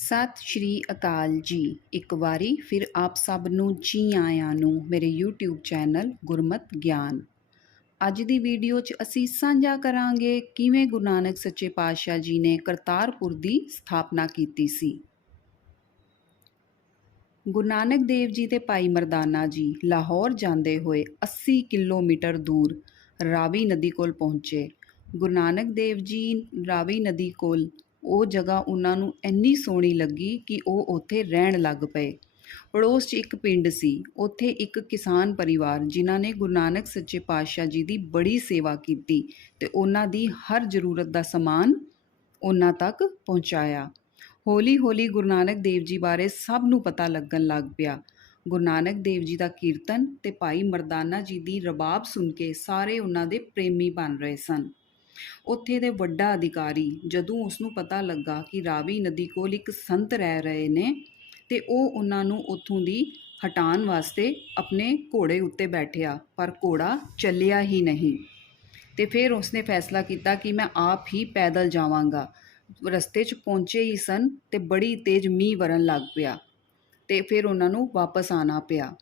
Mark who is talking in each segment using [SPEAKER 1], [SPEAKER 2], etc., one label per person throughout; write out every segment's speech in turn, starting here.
[SPEAKER 1] ਸਤਿ ਸ਼੍ਰੀ ਅਕਾਲ ਜੀ। ਇੱਕ ਵਾਰੀ ਫਿਰ ਆਪ ਸਭ ਨੂੰ ਜੀ ਆਇਆਂ ਨੂੰ ਮੇਰੇ YouTube ਚੈਨਲ ਗੁਰਮਤ ਗਿਆਨ। ਅੱਜ ਦੀ ਵੀਡੀਓ 'ਚ ਅਸੀਂ ਸਾਂਝਾ ਕਰਾਂਗੇ ਕਿਵੇਂ ਗੁਰੂ ਨਾਨਕ ਸੱਚੇ ਪਾਤਸ਼ਾਹ ਜੀ ਨੇ ਕਰਤਾਰਪੁਰ ਦੀ ਸਥਾਪਨਾ ਕੀਤੀ ਸੀ। ਗੁਰੂ ਨਾਨਕ ਦੇਵ ਜੀ ਤੇ ਭਾਈ ਮਰਦਾਨਾ ਜੀ ਲਾਹੌਰ ਜਾਂਦੇ ਹੋਏ 80 ਕਿਲੋਮੀਟਰ ਦੂਰ ਰਾਵੀ ਨਦੀ ਕੋਲ ਪਹੁੰਚੇ। ਗੁਰੂ ਨਾਨਕ ਦੇਵ ਜੀ ਰਾਵੀ ਨਦੀ ਕੋਲ ਉਹ ਜਗ੍ਹਾ ਉਹਨਾਂ ਨੂੰ ਇੰਨੀ ਸੋਹਣੀ ਲੱਗੀ ਕਿ ਉਹ ਉੱਥੇ ਰਹਿਣ ਲੱਗ ਪਏ। ਪੜੋਸ 'ਚ ਇੱਕ ਪਿੰਡ ਸੀ। ਉੱਥੇ ਇੱਕ ਕਿਸਾਨ ਪਰਿਵਾਰ ਜਿਨ੍ਹਾਂ ਨੇ ਗੁਰੂ ਨਾਨਕ ਸੱਚੇ ਪਾਤਸ਼ਾਹ ਜੀ ਦੀ ਬੜੀ ਸੇਵਾ ਕੀਤੀ ਤੇ ਉਹਨਾਂ ਦੀ ਹਰ ਜ਼ਰੂਰਤ ਦਾ ਸਮਾਨ ਉਹਨਾਂ ਤੱਕ ਪਹੁੰਚਾਇਆ। ਹੌਲੀ ਹੌਲੀ ਗੁਰੂ ਨਾਨਕ ਦੇਵ ਜੀ ਬਾਰੇ ਸਭ ਨੂੰ ਪਤਾ ਲੱਗਣ ਲੱਗ ਪਿਆ। ਗੁਰੂ ਨਾਨਕ ਦੇਵ ਜੀ ਦਾ ਕੀਰਤਨ ਤੇ ਭਾਈ ਮਰਦਾਨਾ ਜੀ ਦੀ ਰਬਾਬ ਸੁਣ ਕੇ ਸਾਰੇ ਉਹਨਾਂ ਦੇ ਪ੍ਰੇਮੀ ਬਣ ਰਹੇ ਸਨ। ਉੱਥੇ ਦੇ ਵੱਡਾ ਅਧਿਕਾਰੀ, ਜਦੋਂ ਉਸ ਨੂੰ ਪਤਾ ਲੱਗਾ ਕਿ ਰਾਵੀ ਨਦੀ ਕੋਲ ਇੱਕ ਸੰਤ ਰਹਿ ਰਹੇ ਨੇ, ਤੇ ਉਹ ਉਹਨਾਂ ਨੂੰ ਉੱਥੋਂ ਦੀ ਹਟਾਉਣ ਵਾਸਤੇ ਆਪਣੇ ਘੋੜੇ ਉੱਤੇ ਬੈਠਿਆ, ਪਰ ਘੋੜਾ ਚੱਲਿਆ ਹੀ ਨਹੀਂ। ਤੇ ਫਿਰ ਉਸਨੇ ਫੈਸਲਾ ਕੀਤਾ ਕਿ ਮੈਂ ਆਪ ਹੀ ਪੈਦਲ ਜਾਵਾਂਗਾ। ਰਸਤੇ 'ਚ ਪਹੁੰਚੇ ਹੀ ਸਨ ਤੇ ਬੜੀ ਤੇਜ਼ ਮੀਂਹ ਵਰਨ ਲੱਗ ਪਿਆ ਤੇ ਫਿਰ ਉਹਨਾਂ ਨੂੰ ਵਾਪਸ ਆਣਾ ਪਿਆ।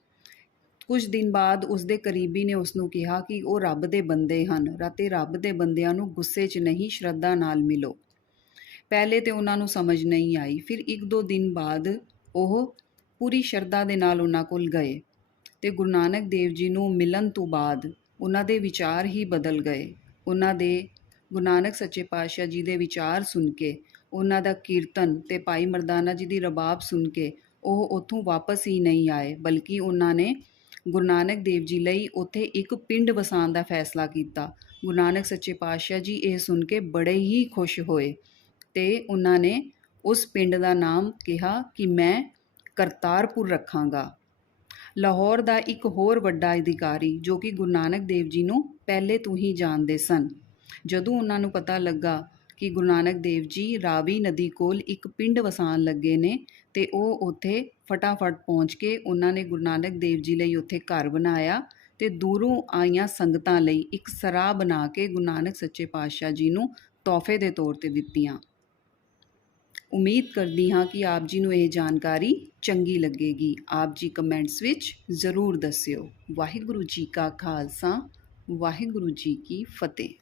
[SPEAKER 1] ਕੁਝ ਦਿਨ ਬਾਅਦ ਉਸਦੇ ਕਰੀਬੀ ਨੇ ਉਸ ਨੂੰ ਕਿਹਾ ਕਿ ਉਹ ਰੱਬ ਦੇ ਬੰਦੇ ਹਨ ਅਤੇ ਰੱਬ ਦੇ ਬੰਦਿਆਂ ਨੂੰ ਗੁੱਸੇ 'ਚ ਨਹੀਂ, ਸ਼ਰਧਾ ਨਾਲ ਮਿਲੋ। ਪਹਿਲੇ ਤੇ ਉਹਨਾਂ ਨੂੰ ਸਮਝ ਨਹੀਂ ਆਈ। ਫਿਰ ਇੱਕ ਦੋ ਦਿਨ ਬਾਅਦ ਉਹ ਪੂਰੀ ਸ਼ਰਧਾ ਦੇ ਨਾਲ ਉਹਨਾਂ ਕੋਲ ਗਏ ਤੇ ਗੁਰੂ ਨਾਨਕ ਦੇਵ ਜੀ ਨੂੰ ਮਿਲਣ ਤੋਂ ਬਾਅਦ ਉਹਨਾਂ ਦੇ ਵਿਚਾਰ ਹੀ ਬਦਲ ਗਏ। ਉਹਨਾਂ ਦੇ, ਗੁਰੂ ਨਾਨਕ ਸੱਚੇ ਪਾਤਸ਼ਾਹ ਜੀ ਦੇ ਵਿਚਾਰ ਸੁਣ ਕੇ, ਉਹਨਾਂ ਦਾ ਕੀਰਤਨ ਤੇ ਭਾਈ ਮਰਦਾਨਾ ਜੀ ਦੀ ਰਬਾਬ ਸੁਣ ਕੇ ਉਹ ਉੱਥੋਂ ਵਾਪਸ ਹੀ ਨਹੀਂ ਆਏ, ਬਲਕਿ ਉਹਨਾਂ ਨੇ ਗੁਰੂ ਨਾਨਕ ਦੇਵ ਜੀ ਲਈ ਉੱਥੇ ਇੱਕ ਪਿੰਡ ਵਸਾਉਣ ਦਾ ਫੈਸਲਾ ਕੀਤਾ। ਗੁਰੂ ਨਾਨਕ ਸੱਚੇ ਪਾਤਸ਼ਾਹ ਜੀ ਇਹ ਸੁਣ ਕੇ ਬੜੇ ਹੀ ਖੁਸ਼ ਹੋਏ ਤੇ ਉਹਨਾਂ ਨੇ ਉਸ ਪਿੰਡ ਦਾ ਨਾਮ ਕਿਹਾ ਕਿ ਮੈਂ ਕਰਤਾਰਪੁਰ ਰੱਖਾਂਗਾ। ਲਾਹੌਰ ਦਾ ਇੱਕ ਹੋਰ ਵੱਡਾ ਅਧਿਕਾਰੀ ਜੋ ਕਿ ਗੁਰੂ ਨਾਨਕ ਦੇਵ ਜੀ ਨੂੰ ਪਹਿਲੇ ਤੋਂ ਹੀ ਜਾਣਦੇ ਸਨ। ਜਦੋਂ ਉਹਨਾਂ ਨੂੰ ਪਤਾ ਲੱਗਾ ਕਿ ਗੁਰੂ ਨਾਨਕ ਦੇਵ ਜੀ ਰਾਵੀ ਨਦੀ ਕੋਲ ਇੱਕ ਪਿੰਡ ਵਸਾਉਣ ਲੱਗੇ ਨੇ ਤੇ ਉਹ ਉੱਥੇ ਫਟਾਫਟ ਪਹੁੰਚ ਕੇ ਉਹਨਾਂ ਨੇ ਗੁਰੂ ਨਾਨਕ ਦੇਵ ਜੀ ਲਈ ਉੱਥੇ ਘਰ ਬਣਾਇਆ ਤੇ ਦੂਰੋਂ ਆਈਆਂ ਸੰਗਤਾਂ ਲਈ ਇੱਕ ਸਰਾਹ ਬਣਾ ਕੇ ਗੁਰੂ ਨਾਨਕ ਸੱਚੇ ਪਾਤਸ਼ਾਹ ਜੀ ਨੂੰ ਤੋਹਫੇ ਦੇ ਤੌਰ ਤੇ ਦਿੱਤੀਆਂ। ਉਮੀਦ ਕਰਦੀ ਹਾਂ ਕਿ ਆਪ ਜੀ ਨੂੰ ਇਹ ਜਾਣਕਾਰੀ ਚੰਗੀ ਲੱਗੇਗੀ। ਆਪ ਜੀ ਕਮੈਂਟਸ ਵਿੱਚ ਜ਼ਰੂਰ ਦੱਸਿਓ। ਵਾਹਿਗੁਰੂ ਜੀ ਕਾ ਖਾਲਸਾ, ਵਾਹਿਗੁਰੂ ਜੀ ਕੀ ਫਤਿਹ।